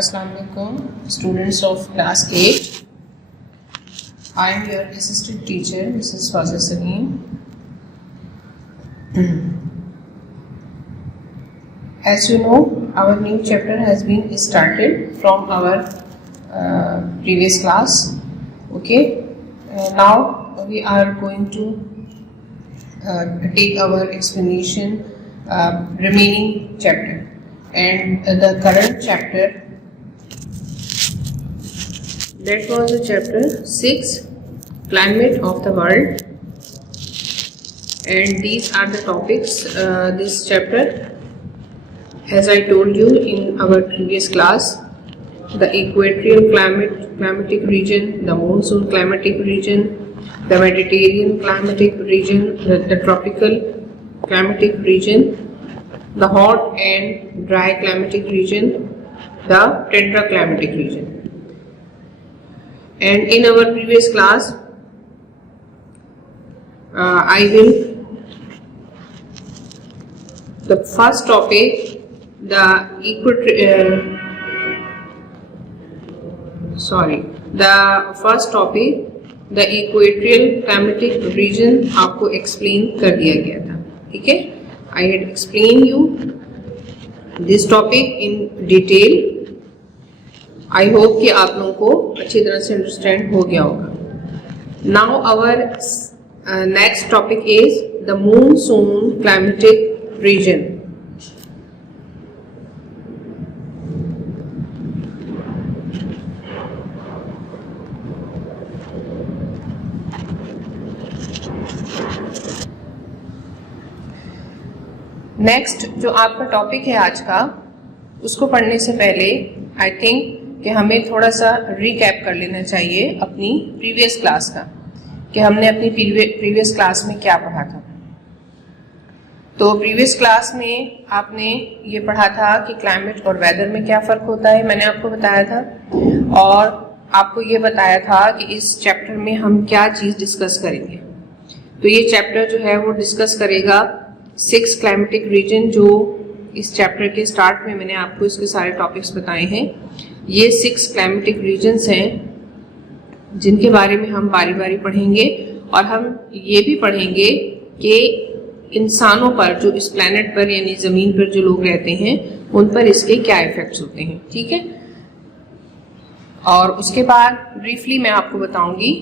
Assalamu alaikum, students of class 8. I am your assistant teacher, Mrs. Fazil Salim. As you know, our new chapter has been started from our previous class. Okay, now we are going to take our explanation remaining chapter, and the current chapter, that was the chapter 6, climate of the world, and these are the topics this chapter, as I told you in our previous class: the equatorial climatic region, the monsoon climatic region, the Mediterranean climatic region, the tropical climatic region, the hot and dry climatic region, the tundra climatic region. And in our previous class, the first topic, the equatorial climatic region आपको explain कर दिया गया था. ठीक है, I had explained you this topic in detail. I hope कि आप लोगों को अच्छी तरह से understand हो गया होगा. Now our next topic is the monsoon climatic region. Next जो आपका टॉपिक है आज का, उसको पढ़ने से पहले आई थिंक कि हमें थोड़ा सा रिकैप कर लेना चाहिए अपनी प्रीवियस क्लास का, कि हमने अपनी प्रीवियस क्लास में क्या पढ़ा था. तो प्रीवियस क्लास में आपने ये पढ़ा था कि क्लाइमेट और वेदर में क्या फ़र्क होता है, मैंने आपको बताया था. और आपको ये बताया था कि इस चैप्टर में हम क्या चीज़ डिस्कस करेंगे. तो ये चैप्टर जो है वो डिस्कस करेगा 6 क्लाइमेटिक रीजन, जो इस चैप्टर के स्टार्ट में मैंने आपको इसके सारे टॉपिक्स बताए हैं. ये 6 क्लाइमेटिक रीजन्स हैं जिनके बारे में हम बारी बारी पढ़ेंगे, और हम ये भी पढ़ेंगे कि इंसानों पर, जो इस प्लैनेट पर यानी ज़मीन पर जो लोग रहते हैं, उन पर इसके क्या इफ़ेक्ट्स होते हैं. ठीक है, और उसके बाद ब्रीफली मैं आपको बताऊंगी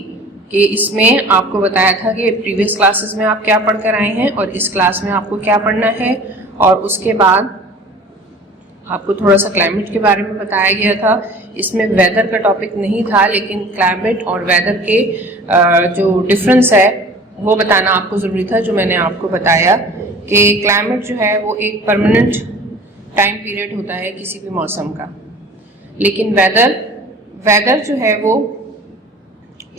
कि इसमें आपको बताया था कि प्रीवियस क्लासेस में आप क्या पढ़कर आए हैं और इस क्लास में आपको क्या पढ़ना है. और उसके बाद आपको थोड़ा सा क्लाइमेट के बारे में बताया गया था. इसमें वेदर का टॉपिक नहीं था, लेकिन क्लाइमेट और वेदर के जो डिफरेंस है वो बताना आपको ज़रूरी था. जो मैंने आपको बताया कि क्लाइमेट जो है वो एक परमानेंट टाइम पीरियड होता है किसी भी मौसम का, लेकिन वेदर जो है वो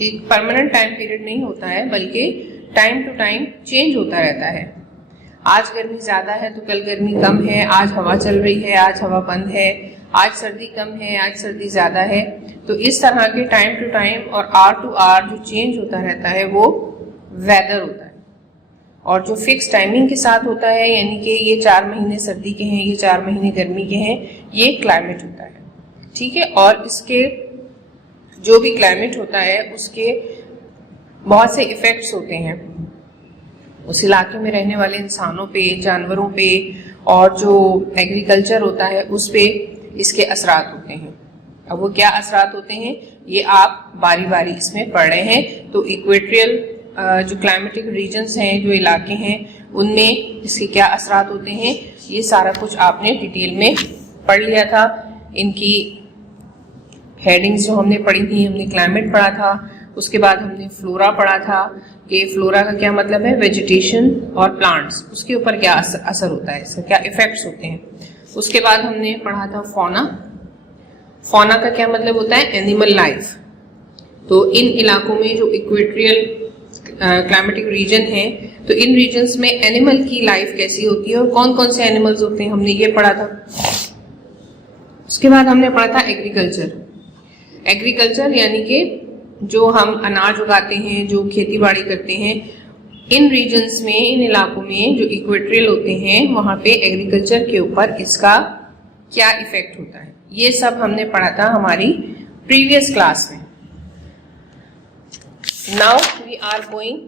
एक परमानेंट टाइम पीरियड नहीं होता है, बल्कि टाइम टू टाइम चेंज होता रहता है. आज गर्मी ज़्यादा है तो कल गर्मी कम है, आज हवा चल रही है, आज हवा बंद है, आज सर्दी कम है, आज सर्दी ज़्यादा है. तो इस तरह के टाइम टू टाइम और आर टू आर जो चेंज होता रहता है वो वेदर होता है. और जो फिक्स टाइमिंग के साथ होता है, यानी कि ये 4 महीने सर्दी के हैं, ये 4 महीने गर्मी के हैं, ये क्लाइमेट होता है. ठीक है, और इसके जो भी क्लाइमेट होता है उसके बहुत से इफ़ेक्ट्स होते हैं उस इलाके में रहने वाले इंसानों पे, जानवरों पे, और जो एग्रीकल्चर होता है उस पे इसके असरात होते हैं. अब वो क्या असरात होते हैं ये आप बारी बारी इसमें पढ़ रहे हैं. तो इक्वेटोरियल जो क्लाइमेटिक रीजन्स हैं, जो इलाके हैं, उनमें इसके क्या असरात होते हैं, ये सारा कुछ आपने डिटेल में पढ़ लिया था. इनकी हेडिंग्स जो हमने पढ़ी थी, हमने क्लाइमेट पढ़ा था, उसके बाद हमने फ्लोरा पढ़ा था कि फ्लोरा का क्या मतलब है, वेजिटेशन और प्लांट्स, उसके ऊपर क्या असर होता है, इसका क्या इफेक्ट्स होते हैं. उसके बाद हमने पढ़ा था फौना का क्या मतलब होता है, एनिमल लाइफ. तो इन इलाकों में जो इक्वेटोरियल क्लाइमेटिक रीजन है, तो इन रीजन्स में एनिमल की लाइफ कैसी होती है और कौन कौन से एनिमल्स होते हैं, हमने ये पढ़ा था. उसके बाद हमने पढ़ा था एग्रीकल्चर यानी कि जो हम अनाज उगाते हैं, जो खेती बाड़ी करते हैं, इन रीजन्स में, इन इलाकों में जो इक्वेटोरियल होते हैं, वहाँ पे एग्रीकल्चर के ऊपर इसका क्या इफेक्ट होता है. ये सब हमने पढ़ा था हमारी प्रीवियस क्लास में। Now we are going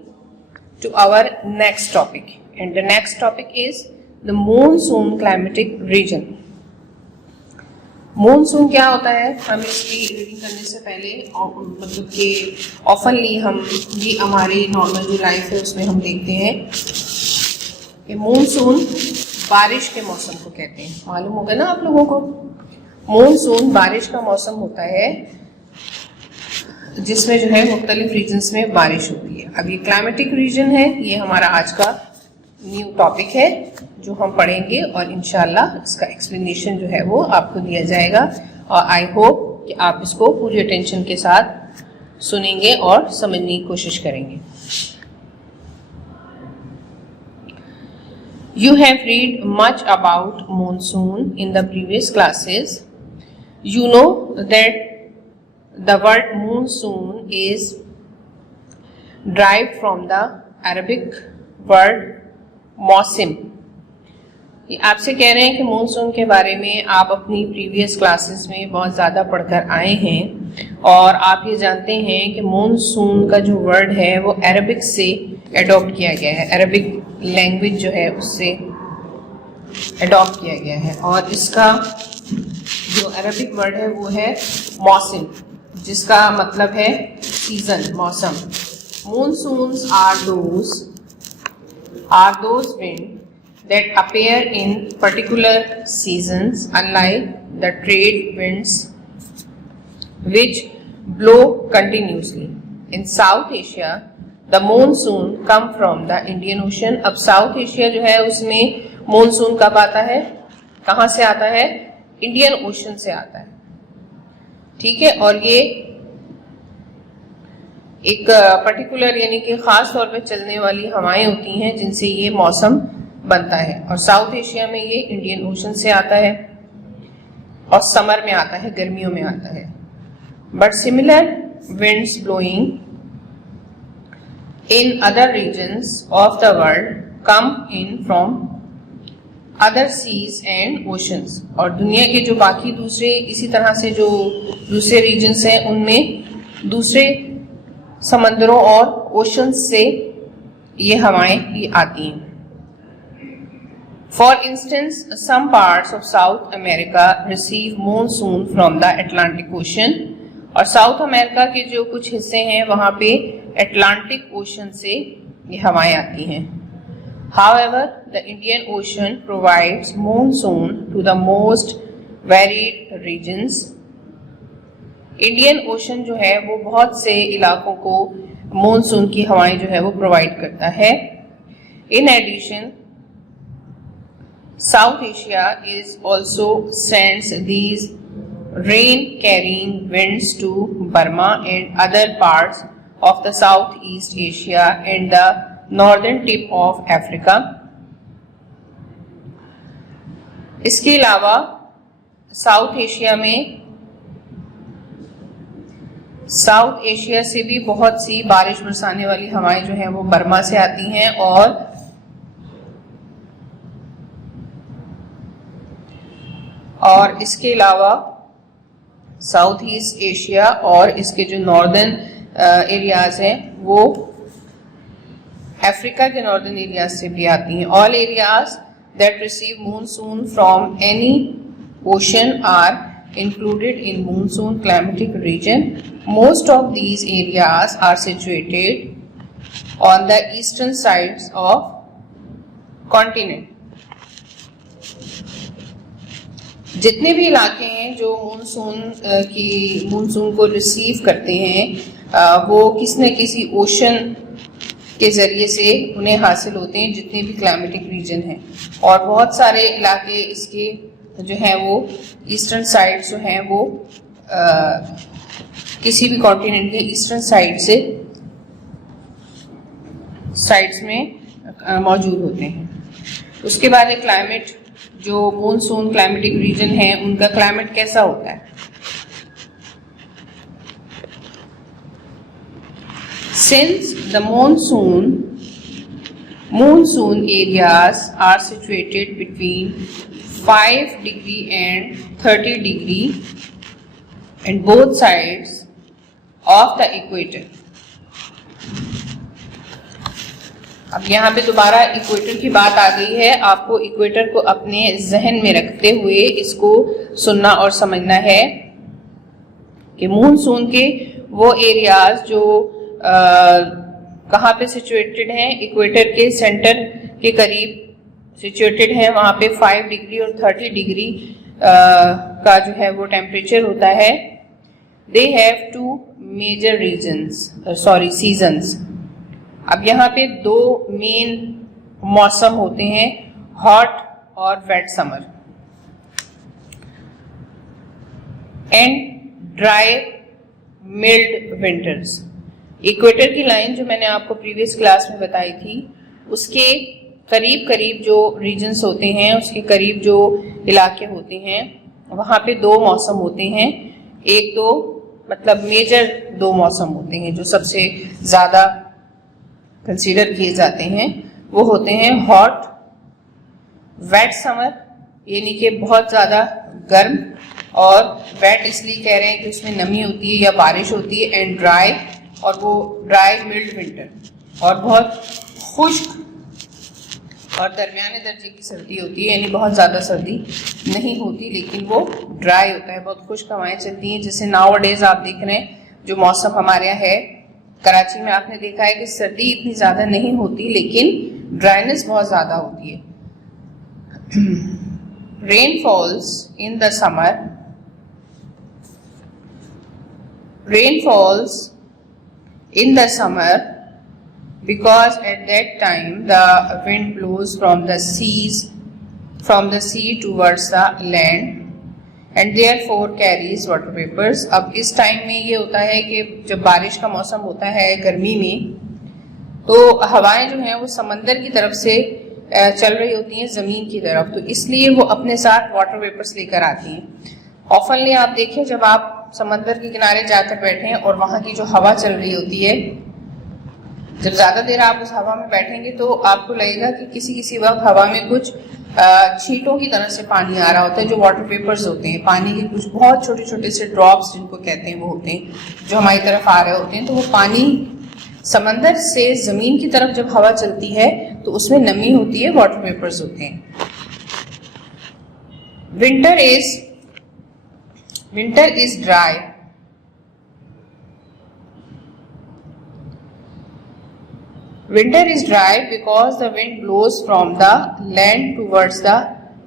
to our next topic and the next topic is the monsoon climatic region. Monsoon क्या होता है, हम इसकी रीडिंग करने से पहले मतलब कि ऑफनली हम भी हमारी नॉर्मल जो लाइफ है उसमें हम देखते हैं कि मॉनसून बारिश के मौसम को कहते हैं। मालूम होगा ना आप लोगों को, मॉनसून बारिश का मौसम होता है जिसमें जो है मुख्तलिफ रीजन्स में बारिश होती है। अब ये क्लाइमेटिक रीजन है, ये हमारा आज का न्यू टॉपिक है जो हम पढ़ेंगे और इंशाल्लाह इसका एक्सप्लेनेशन जो है वो आपको दिया जाएगा और आई होप कि आप इसको पूरी अटेंशन के साथ सुनेंगे और समझने की कोशिश करेंगे। You have read much about monsoon in the previous classes. You know that the word monsoon is derived from the Arabic word मौसम। ये आपसे कह रहे हैं कि मॉनसून के बारे में आप अपनी प्रीवियस क्लासेस में बहुत ज़्यादा पढ़कर आए हैं और आप ये जानते हैं कि मॉनसून का जो वर्ड है वो अरबिक से एडॉप्ट किया गया है, अरबिक लैंग्वेज जो है उससे एडॉप्ट किया गया है और इसका जो अरबिक वर्ड है वो है मौसम, जिसका मतलब है सीजन, मौसम। Monsoons are those winds that appear in particular seasons, unlike the trade winds which blow continuously. In South Asia, the monsoon come from the Indian Ocean. अब साउथ एशिया जो है उसमें मॉनसून कब आता है, कहाँ से आता है? इंडियन ओशन से आता है, ठीक है। और ये एक पर्टिकुलर यानी कि खास तौर पे चलने वाली हवाएं होती हैं जिनसे ये मौसम बनता है और साउथ एशिया में ये इंडियन ओशन से आता है और समर में आता है, गर्मियों में आता है। But similar winds blowing in other regions of the world come in from other seas and oceans. और दुनिया के जो बाकी दूसरे इसी तरह से जो दूसरे रीजन्स हैं उनमें दूसरे समंदरों और ओशंस से ये हवाएं ये आती हैं। For instance some parts of South America receive monsoon from the Atlantic Ocean. और साउथ अमेरिका के जो कुछ हिस्से हैं वहां पे अटलांटिक ओशन से ये हवाएं आती हैं। However the Indian Ocean provides monsoon to the most varied regions. Indian Ocean जो है वो बहुत से इलाकों को मॉनसून की हवाएं जो है वो प्रोवाइड करता है। In addition South Asia is also sends these rain carrying winds to Burma and other parts of the South East Asia and the northern tip of Africa. इसके अलावा साउथ एशिया से भी बहुत सी बारिश बरसाने वाली हवाएं जो हैं वो बर्मा से आती हैं और इसके अलावा साउथ ईस्ट एशिया और इसके जो नॉर्दर्न एरियाज हैं वो अफ्रीका के नॉर्दर्न एरियाज से भी आती हैं। All areas that receive monsoon from any ocean are included in monsoon climatic region. Most of these areas are situated on the eastern sides of continent. जितने भी इलाके हैं जो मॉनसून को रिसीव करते हैं वो किसी न किसी ओशन के जरिए से उन्हें हासिल होते हैं, जितने भी क्लाइमेटिक रीजन हैं। और बहुत सारे इलाके इसके जो है वो ईस्टर्न साइड जो हैं वो किसी भी कॉन्टिनेंट के ईस्टर्न साइड्स में मौजूद होते हैं। उसके बाद क्लाइमेट, जो मॉनसून क्लाइमेटिक रीजन है उनका क्लाइमेट कैसा होता है। Since the monsoon areas are situated between 5 degree and 30 degree and both sides of the equator. अब यहाँ पे दोबारा इक्वेटर की बात आ गई है। आपको इक्वेटर को अपने जहन में रखते हुए इसको सुनना और समझना है कि मूनसून के वो एरियाज जो कहाँ पे सिचुएटेड हैं, इक्वेटर के सेंटर के करीब सिचुएटेड हैं, वहाँ पे 5 डिग्री और 30 डिग्री का जो है वो टेम्परेचर होता है। They have 2 major seasons. अब यहाँ पे 2 मेन मौसम होते हैं, हॉट और wet summer and dry mild winters. Equator की लाइन जो मैंने आपको प्रीवियस क्लास में बताई थी, उसके करीब करीब जो रीजन्स होते हैं, उसके करीब जो इलाके होते हैं, वहाँ पे 2 मौसम होते हैं। एक तो मतलब मेजर 2 मौसम होते हैं जो सबसे ज़्यादा कंसीडर किए जाते हैं। वो होते हैं हॉट वेट समर, यानी कि बहुत ज़्यादा गर्म, और वेट इसलिए कह रहे हैं कि उसमें नमी होती है या बारिश होती है, एंड ड्राई, और वो ड्राई मिल्ड विंटर, और बहुत खुश्क और दरमियाने दर्जे की सर्दी होती है, यानी बहुत ज़्यादा सर्दी नहीं होती लेकिन वो ड्राई होता है, बहुत खुश्क हवाएं चलती हैं। जैसे नाउ डेज आप देख रहे हैं जो मौसम हमारे यहाँ है, कराची में आपने देखा है कि सर्दी इतनी ज़्यादा नहीं होती लेकिन ड्राइनेस बहुत ज़्यादा होती है। Rain falls in the summer, because at that time the wind blows from the sea towards the land and therefore carries water vapors। अब इस टाइम में ये होता है कि जब बारिश का मौसम होता है गर्मी में, तो हवाएं जो हैं वो समंदर की तरफ से चल रही होती हैं ज़मीन की तरफ, तो इसलिए वो अपने साथ वाटर वेपर्स लेकर आती हैं। ऑफनली आप देखें जब आप समंदर के किनारे जाकर बैठें और वहाँ की जो हवा चल रही होती है, जब ज़्यादा देर आप उस हवा में बैठेंगे तो आपको लगेगा कि किसी किसी वक्त हवा में कुछ छींटों की तरह से पानी आ रहा होता है, जो वाटर वेपर्स होते हैं, पानी के कुछ बहुत छोटे छोटे से ड्रॉप्स जिनको कहते हैं वो होते हैं जो हमारी तरफ आ रहे होते हैं। तो वो पानी समंदर से ज़मीन की तरफ जब हवा चलती है तो उसमें नमी होती है, वाटर वेपर्स होते हैं। Winter is dry. Winter is dry because the wind blows from the land towards the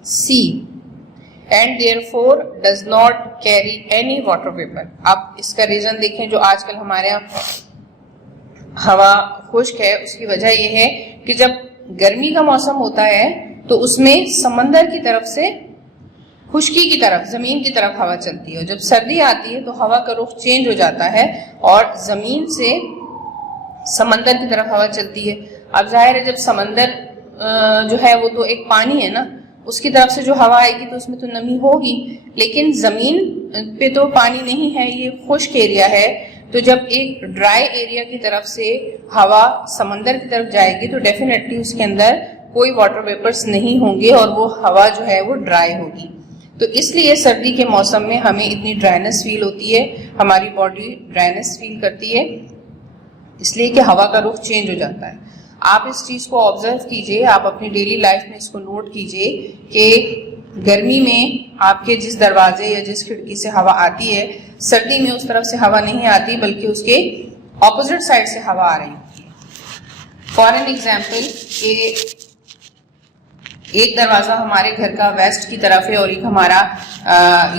sea and therefore does not carry any water vapor। आप इसका रीजन देखें, जो आजकल हमारे यहाँ हवा खुश्क है उसकी वजह यह है कि जब गर्मी का मौसम होता है तो उसमें समंदर की तरफ से खुश्की की तरफ, जमीन की तरफ हवा चलती है, और जब सर्दी आती है तो हवा का रुख चेंज हो जाता है और जमीन से समंदर की तरफ हवा चलती है। अब जाहिर है जब समंदर जो है वो तो एक पानी है ना, उसकी तरफ से जो हवा आएगी तो उसमें तो नमी होगी, लेकिन जमीन पे तो पानी नहीं है, ये खुश्क एरिया है। तो जब एक ड्राई एरिया की तरफ से हवा समंदर की तरफ जाएगी तो डेफिनेटली उसके अंदर कोई वाटर वेपर्स नहीं होंगे और वो हवा जो है वो ड्राई होगी। तो इसलिए सर्दी के मौसम में हमें इतनी ड्राइनेस फील होती है, हमारी बॉडी ड्राइनेस फील करती है, इसलिए कि हवा का रुख चेंज हो जाता है। आप इस चीज़ को ऑब्जर्व कीजिए, आप अपनी डेली लाइफ में इसको नोट कीजिए कि गर्मी में आपके जिस दरवाजे या जिस खिड़की से हवा आती है, सर्दी में उस तरफ से हवा नहीं आती बल्कि उसके ऑपोजिट साइड से हवा आ रही होती है। फॉर एन एग्जाम्पल, एक दरवाज़ा हमारे घर का वेस्ट की तरफ है और एक हमारा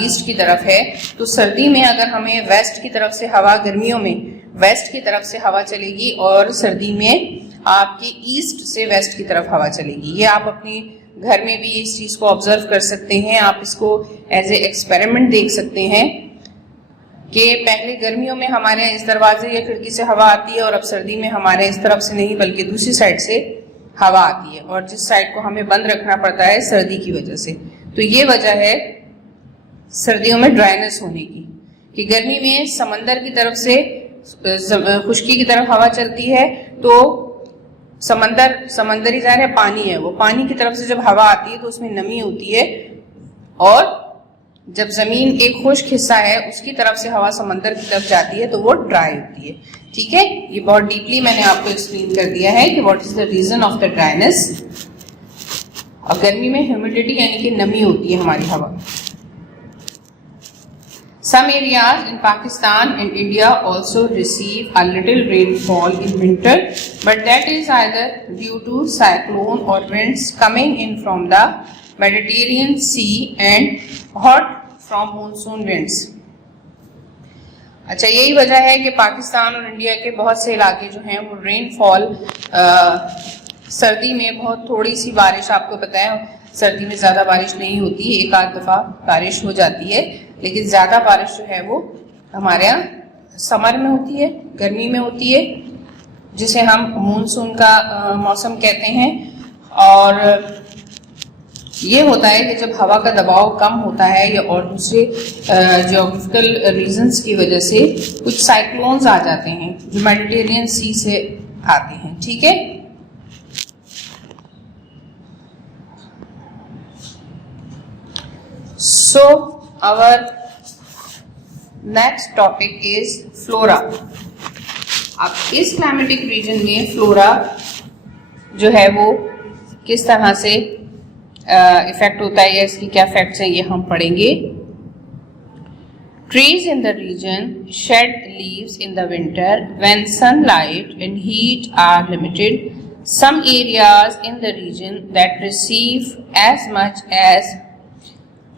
ईस्ट की तरफ है। तो सर्दी में अगर हमें वेस्ट की तरफ से हवा, गर्मियों में वेस्ट की तरफ से हवा चलेगी और सर्दी में आपकी ईस्ट से वेस्ट की तरफ हवा चलेगी। ये आप अपनी घर में भी इस चीज़ को ऑब्जर्व कर सकते हैं। आप इसको एज ए एक्सपेरिमेंट देख सकते हैं कि पहले गर्मियों में हमारे इस दरवाजे या खिड़की से हवा आती है और अब सर्दी में हमारे इस तरफ से नहीं बल्कि दूसरी साइड से हवा आती है, और जिस साइड को हमें बंद रखना पड़ता है सर्दी की वजह से। तो ये वजह है सर्दियों में ड्राइनेस होने की, कि गर्मी में समंदर की तरफ से खुश्की की तरफ हवा चलती है तो समंदरी ज़ाहिर है पानी है, वो पानी की तरफ से जब हवा आती है तो उसमें नमी होती है, और जब जमीन एक खुश्क हिस्सा है उसकी तरफ से हवा समंदर की तरफ जाती है तो वो ड्राई होती है। ठीक है, ये बहुत डीपली मैंने आपको एक्सप्लेन कर दिया है कि what is the reason of the dryness. और गर्मी में ह्यूमिडिटी यानी कि नमी होती है हमारी हवा में। Some areas in Pakistan and India also receive a little rainfall in winter, but that is either due to cyclone or winds coming in from the Mediterranean Sea and hot from monsoon winds. अच्छा, यही वजह है कि पाकिस्तान और India के बहुत से इलाके जो हैं वो रेनफॉल सर्दी में बहुत थोड़ी सी बारिश, आपको पता है सर्दी में ज़्यादा बारिश नहीं होती, एक आध दफ़ा बारिश हो जाती है, लेकिन ज़्यादा बारिश जो है वो हमारे यहाँ समर में होती है, गर्मी में होती है, जिसे हम मानसून का मौसम कहते हैं। और ये होता है कि जब हवा का दबाव कम होता है या और दूसरे ज्योग्राफिकल रीजंस की वजह से कुछ साइक्लोन्स आ जाते हैं जो मेडिटेरियन सी से आते हैं। ठीक है, so our next topic is flora। अब इस क्लाइमेटिक रीजन में फ्लोरा जो है वो किस तरह से इफेक्ट होता है या इसकी क्या इफेक्ट्स हैं ये हम पढ़ेंगे। Trees in the region shed leaves in the winter when sunlight and heat are limited. Some areas in the region that receive as much as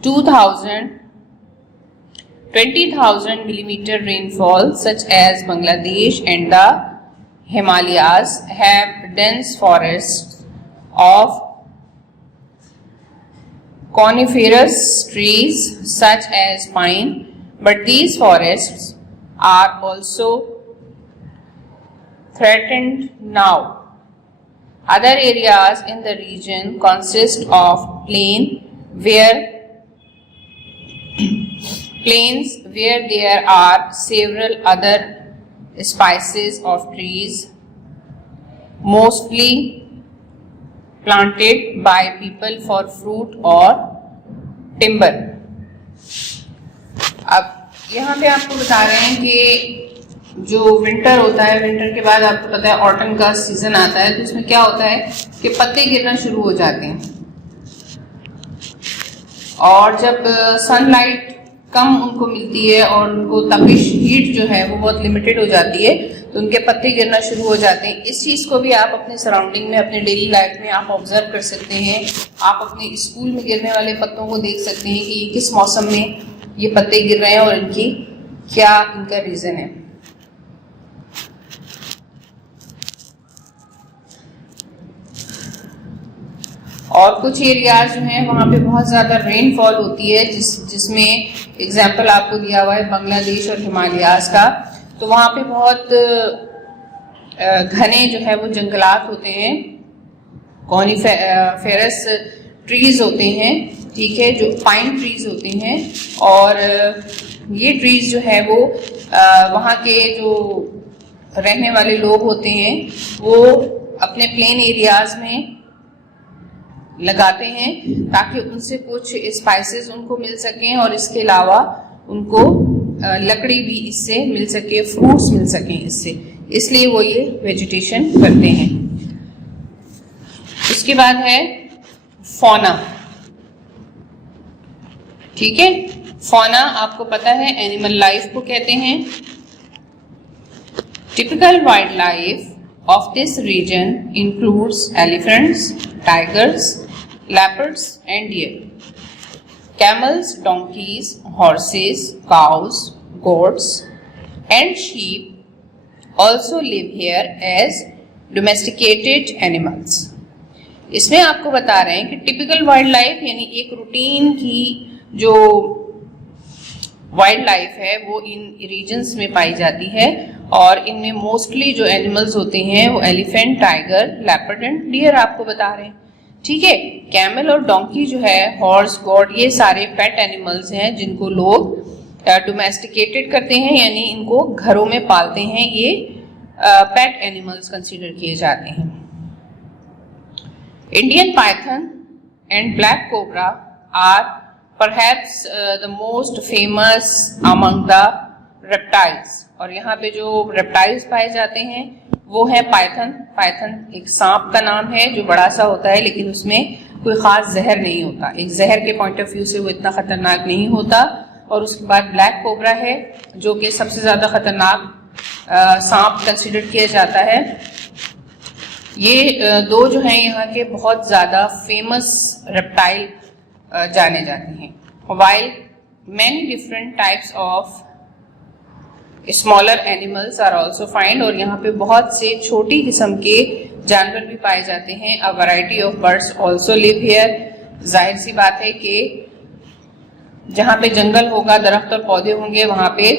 20,000 millimeter rainfall, such as Bangladesh and the Himalayas, have dense forests of coniferous trees such as pine, but these forests are also threatened now. Other areas in the region consist of plains where there are several other species of trees, mostly planted by people for fruit or timber. अब यहाँ पे आपको बता रहे हैं कि जो winter होता है, विंटर के बाद आपको पता है ऑटम का सीजन आता है, तो उसमें क्या होता है कि पत्ते गिरना शुरू हो जाते हैं और जब सनलाइट कम उनको मिलती है और उनको तपिश हीट जो है वो बहुत लिमिटेड हो जाती है तो उनके पत्ते गिरना शुरू हो जाते हैं। इस चीज़ को भी आप अपने सराउंडिंग में, अपने डेली लाइफ में आप ऑब्जर्व कर सकते हैं। आप अपने स्कूल में गिरने वाले पत्तों को देख सकते हैं कि किस मौसम में ये पत्ते गिर रहे हैं और इनकी क्या इनका रीज़न है। और कुछ एरियाज जो हैं वहाँ पे बहुत ज़्यादा रेनफॉल होती है, जिसमें एग्जाम्पल आपको दिया हुआ है बांग्लादेश और हिमालयाज का। तो वहाँ पे बहुत घने जो है वो जंगलात होते हैं, कॉनिफेरस ट्रीज होते हैं, ठीक है, जो पाइन ट्रीज होते हैं। और ये ट्रीज जो है वो वहाँ के जो रहने वाले लोग होते हैं वो अपने प्लेन एरियाज में लगाते हैं ताकि उनसे कुछ स्पाइसेस उनको मिल सकें और इसके अलावा उनको लकड़ी भी इससे मिल सके, फ्रूट्स मिल सकें इससे, इसलिए वो ये वेजिटेशन करते हैं। उसके बाद है फौना। ठीक है, फौना आपको पता है एनिमल लाइफ को कहते हैं। Typical wild life of this region includes elephants, tigers, leopards and deer. Camels, donkeys, horses, cows, goats and sheep also live here as domesticated animals. इसमें आपको बता रहे हैं कि टिपिकल वाइल्ड लाइफ यानी एक रूटीन की जो वाइल्ड लाइफ है वो इन रीजन्स में पाई जाती है और इनमें मोस्टली जो एनिमल्स होते हैं वो elephant, tiger, leopard and deer आपको बता रहे हैं। ठीक है, कैमल और डोंकी जो है, हॉर्स, गॉड, ये सारे पेट एनिमल्स हैं जिनको लोग डोमेस्टिकेटेड करते हैं यानी इनको घरों में पालते हैं। ये पेट एनिमल्स कंसीडर किए जाते हैं। Indian python and black cobra are perhaps the most famous among the reptiles. और यहाँ पे जो रेप्टाइल्स पाए जाते हैं वो है पाइथन। पाइथन एक सांप का नाम है जो बड़ा सा होता है, लेकिन उसमें कोई खास जहर नहीं होता। एक जहर के पॉइंट ऑफ व्यू से वो इतना खतरनाक नहीं होता। और उसके बाद ब्लैक कोबरा है जो कि सबसे ज्यादा खतरनाक सांप कंसिडर किया जाता है। ये दो जो हैं यहाँ के बहुत ज्यादा फेमस रेप्टाइल जाने जाते हैं। While many different types of smaller animals are also find. और यहाँ पे बहुत से छोटी किस्म के जानवर भी पाए जाते हैं। A variety of birds also live here. जाहिर सी बात है कि जहाँ पे जंगल होगा, दरख्त और पौधे होंगे, वहाँ पे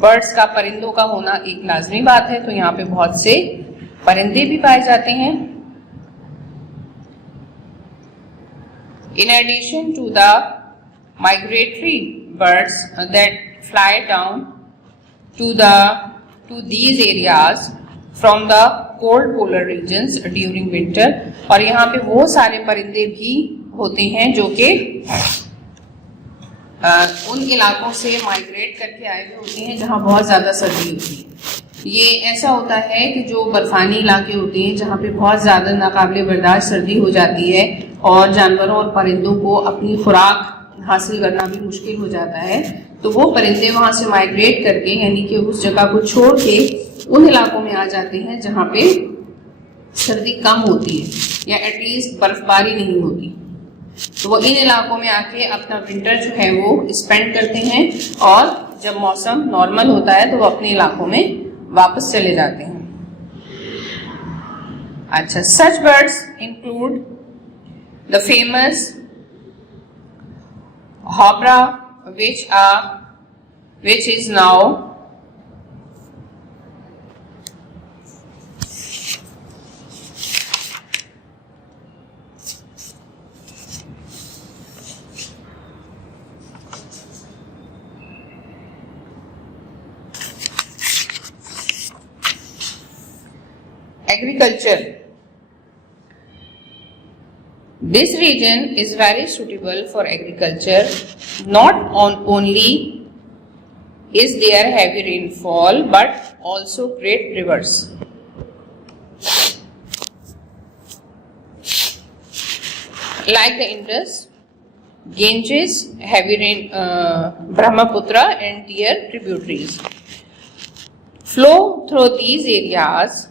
बर्ड्स का, परिंदों का होना एक लाजमी बात है। तो यहाँ पे बहुत से परिंदे भी पाए जाते हैं। In addition to the migratory birds that fly down to these areas from the cold polar regions during winter, और यहाँ पे वो सारे परिंदे भी होते हैं जो कि उन इलाकों से माइग्रेट करके आए हुए होते हैं जहाँ बहुत ज़्यादा सर्दी होती है। ये ऐसा होता है कि जो बर्फानी इलाके होते हैं जहाँ पे बहुत ज़्यादा नाकाबिले बर्दाश्त सर्दी हो जाती है और जानवरों और परिंदों को अपनी खुराक हासिल करना भी मुश्किल हो जाता है, तो वो परिंदे वहाँ से माइग्रेट करके, यानी कि उस जगह को छोड़ के उन इलाकों में आ जाते हैं जहाँ पे सर्दी कम होती है या एटलीस्ट बर्फबारी नहीं होती। तो वो इन इलाकों में आके अपना विंटर जो है वो स्पेंड करते हैं और जब मौसम नॉर्मल होता है तो वो अपने इलाकों में वापस चले जाते हैं। अच्छा, such birds include the famous हॉबरा which is now agriculture. This region is very suitable for agriculture. Not only is there heavy rainfall but also great rivers. Like the Indus, Ganges, heavy rain, Brahmaputra and their tributaries flow through these areas.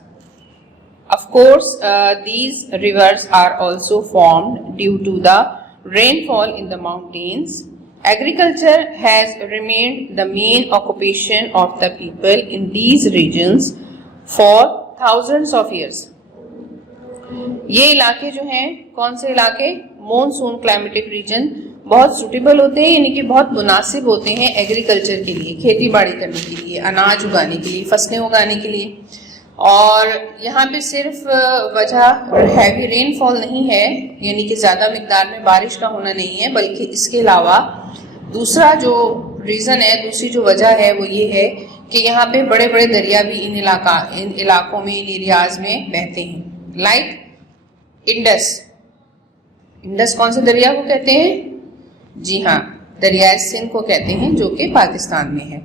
Of course, these rivers are also formed due to the rainfall in the mountains. Agriculture has remained the main occupation of the people in these regions for thousands of years. ये इलाके जो हैं, कौन से इलाके? Monsoon climatic reason बहुत suitable होते हैं, यानी कि बहुत मुनासिब होते हैं एग्रीकल्चर के लिए, खेती बाड़ी करने के लिए, अनाज उगाने के लिए, फसलें उगाने के लिए। और यहाँ पे सिर्फ वजह हैवी रेनफॉल नहीं है, यानी कि ज़्यादा मिकदार में बारिश का होना नहीं है, बल्कि इसके अलावा दूसरा जो रीज़न है, दूसरी जो वजह है वो ये है कि यहाँ पे बड़े बड़े दरिया भी इन इलाकों में, इन एरियाज में बहते हैं। लाइक इंडस कौन से दरिया को कहते हैं? जी हाँ, दरियाए सिंध को कहते हैं, जो कि पाकिस्तान में है।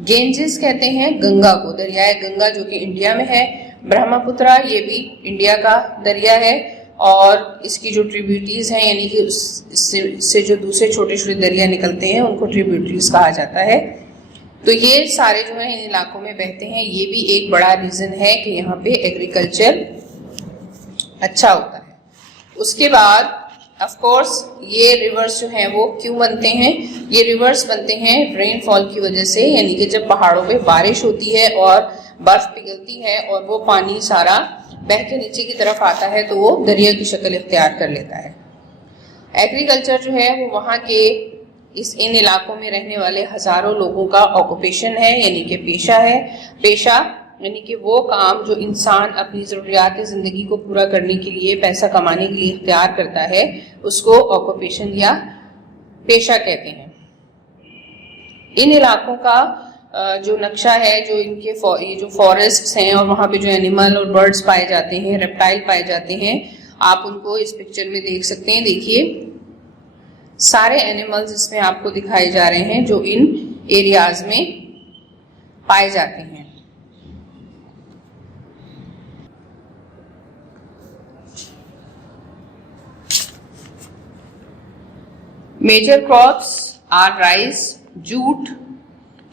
गेंजेस कहते हैं गंगा को, दरियाए गंगा जो कि इंडिया में है। ब्रह्मपुत्रा ये भी इंडिया का दरिया है और इसकी जो ट्रिब्यूटरीज हैं, यानी कि इससे जो दूसरे छोटे छोटे दरिया निकलते हैं उनको ट्रिब्यूटरीज कहा जाता है। तो ये सारे जो है इन इलाकों में बहते हैं। ये भी एक बड़ा रीज़न है कि यहाँ पे एग्रीकल्चर अच्छा होता है। उसके बाद ऑफ कोर्स ये रिवर्स जो हैं वो क्यों बनते हैं? ये रिवर्स बनते हैं रेनफॉल की वजह से, यानी कि जब पहाड़ों पे बारिश होती है और बर्फ पिघलती है और वो पानी सारा बह के नीचे की तरफ आता है तो वो दरिया की शक्ल इख्तियार कर लेता है। एग्रीकल्चर जो है वो वहाँ के इन इलाकों में रहने वाले हजारों लोगों का ऑक्यूपेशन है, यानी कि पेशा है। पेशा यानी कि वो काम जो इंसान अपनी ज़रूरियात ज़िंदगी को पूरा करने के लिए, पैसा कमाने के लिए इख्तियार करता है, उसको ऑक्यूपेशन या पेशा कहते हैं। इन इलाकों का जो नक्शा है, जो इनके ये जो फॉरेस्ट्स हैं और वहाँ पे जो एनिमल और बर्ड्स पाए जाते हैं, रेप्टाइल पाए जाते हैं, आप उनको इस पिक्चर में देख सकते हैं। देखिए, सारे एनिमल्स इसमें आपको दिखाए जा रहे हैं जो इन एरियाज में पाए जाते हैं। Major crops are rice, jute,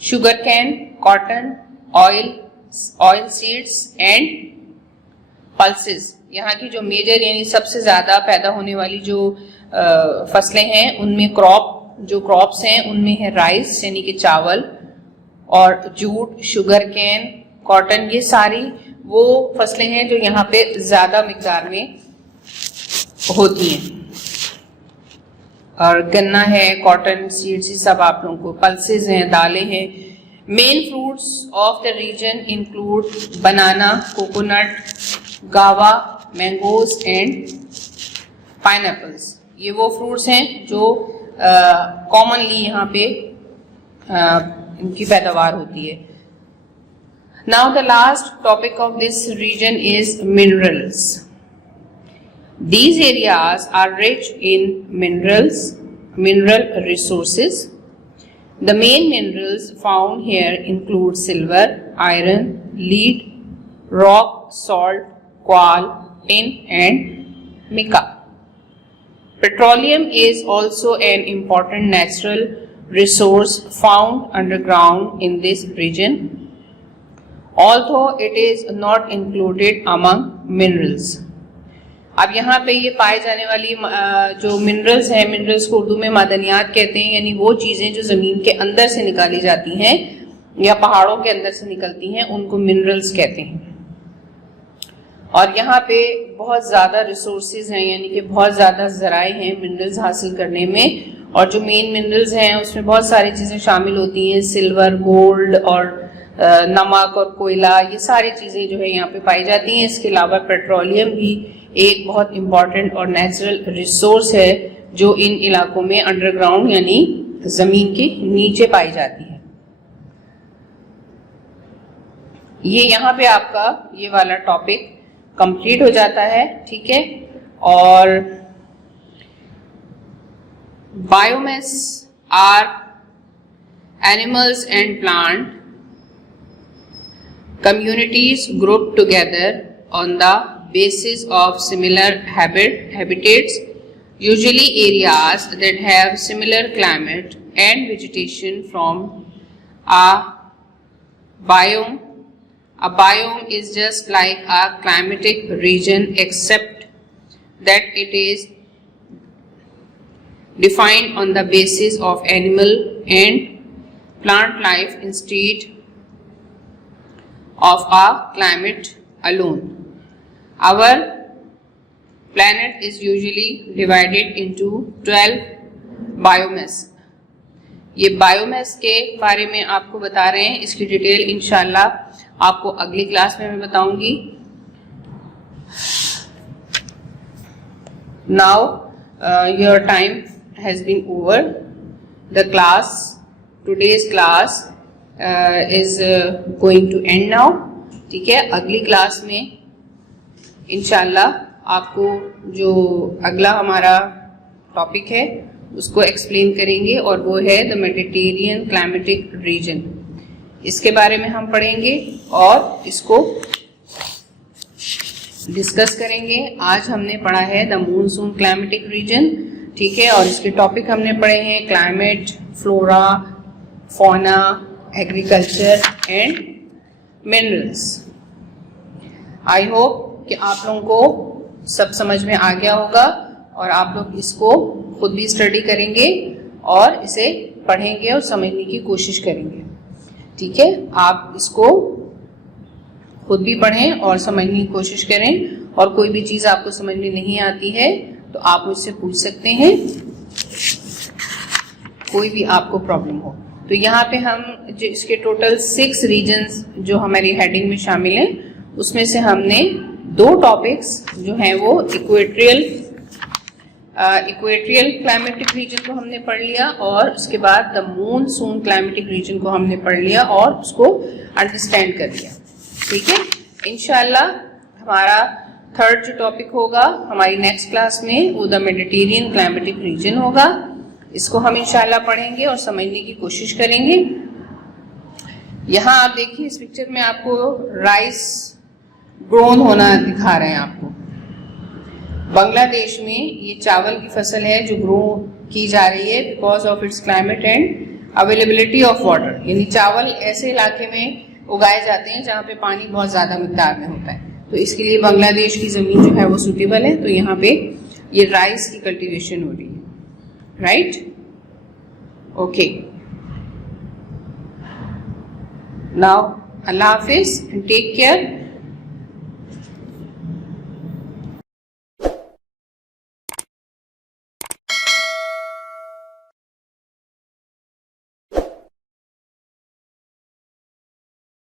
sugar cane, cotton, oil seeds and pulses. यहाँ की जो मेजर यानी सबसे ज्यादा पैदा होने वाली जो फसलें हैं उनमें जो क्रॉप्स हैं उनमें है राइस यानी कि चावल, और जूट, शुगर कैन, कॉटन, ये सारी वो फसलें हैं जो यहाँ पे ज्यादा मिकदार में होती हैं। और गन्ना है, कॉटन सीड्स, ये सब आप लोगों को, पल्सेस हैं, दालें हैं। Main fruits of the region include banana, coconut, guava, mangoes and pineapples. ये वो फ्रूट्स हैं जो कॉमनली यहाँ पे इनकी पैदावार होती है। Now the last topic of this region is minerals. These areas are rich in mineral resources. The main minerals found here include silver, iron, lead, rock, salt, coal, tin and mica. Petroleum is also an important natural resource found underground in this region, although it is not included among minerals. अब यहाँ पे ये पाए जाने वाली जो minerals हैं, minerals को उर्दू में मादनियात कहते हैं, यानी वो चीजें जो जमीन के अंदर से निकाली जाती हैं या पहाड़ों के अंदर से निकलती हैं उनको मिनरल्स कहते हैं। और यहाँ पे बहुत ज्यादा रिसोर्सेज हैं, यानी कि बहुत ज्यादा जराए हैं मिनरल्स हासिल करने में। और जो मेन मिनरल्स हैं उसमें बहुत सारी चीजें शामिल होती हैं, सिल्वर, गोल्ड और नमक और कोयला, ये सारी चीजें जो है यहाँ पे पाई जाती हैं। इसके अलावा पेट्रोलियम भी एक बहुत इंपॉर्टेंट और नेचुरल रिसोर्स है जो इन इलाकों में अंडरग्राउंड यानी जमीन के नीचे पाई जाती है। ये यहाँ पे आपका ये वाला टॉपिक कंप्लीट हो जाता है, ठीक है। और biomass are animals and plant communities grouped together on the basis of similar habitats, usually areas that have similar climate and vegetation from a biome. A biome is just like a climatic region except that it is defined on the basis of animal and plant life instead of a climate alone. Our planet is usually divided into 12 biomass. ये biomass के बारे में आपको बता रहे हैं, इसकी detail इंशाल्लाह आपको अगली क्लास में मैं बताऊंगी। Now your time has been over. The class, today's class is going to end now. ठीक है, अगली क्लास में इंशाल्लाह आपको जो अगला हमारा टॉपिक है उसको एक्सप्लेन करेंगे और वो है द मेडिटेरियन क्लाइमेटिक रीजन। इसके बारे में हम पढ़ेंगे और इसको डिस्कस करेंगे। आज हमने पढ़ा है द मॉनसून क्लाइमेटिक रीजन, ठीक है, और इसके टॉपिक हमने पढ़े हैं climate, flora, fauna, agriculture and minerals. I hope कि आप लोगों को सब समझ में आ गया होगा और आप लोग इसको खुद भी स्टडी करेंगे और इसे पढ़ेंगे और समझने की कोशिश करेंगे, ठीक है। आप इसको खुद भी पढ़ें और समझने की कोशिश करें, और कोई भी चीज़ आपको समझ में नहीं आती है तो आप मुझसे पूछ सकते हैं, कोई भी आपको प्रॉब्लम हो। तो यहाँ पे हम जो इसके टोटल 6 रीजन्स जो हमारी हेडिंग में शामिल हैं उसमें से हमने 2 टॉपिक्स जो हैं वो इक्वेट्रियल क्लाइमेटिक रीजन को हमने पढ़ लिया और उसके बाद द मॉनसून क्लाइमेटिक रीजन को हमने पढ़ लिया और उसको अंडरस्टैंड कर लिया, ठीक है। इंशाल्लाह हमारा 3rd जो टॉपिक होगा हमारी नेक्स्ट क्लास में वो द मेडिटेरियन क्लाइमेटिक रीजन होगा। इसको हम इंशाल्लाह पढ़ेंगे और समझने की कोशिश करेंगे। यहाँ आप देखिए इस पिक्चर में आपको राइस ग्रोन होना दिखा रहे हैं आपको। बांग्लादेश में ये चावल की फसल है जो ग्रो की जा रही है because of its climate and availability of water, यानी चावल ऐसे इलाके में उगाए जाते हैं जहाँ पे पानी बहुत ज़्यादा मिकदार में होता है, तो इसके लिए बांग्लादेश की ज़मीन जो है वो सूटेबल है। तो यहाँ पे ये राइस की कल्टीवेशन हो रही है, राइट? ओके, नाउ अल्लाह हाफिज एंड टेक केयर।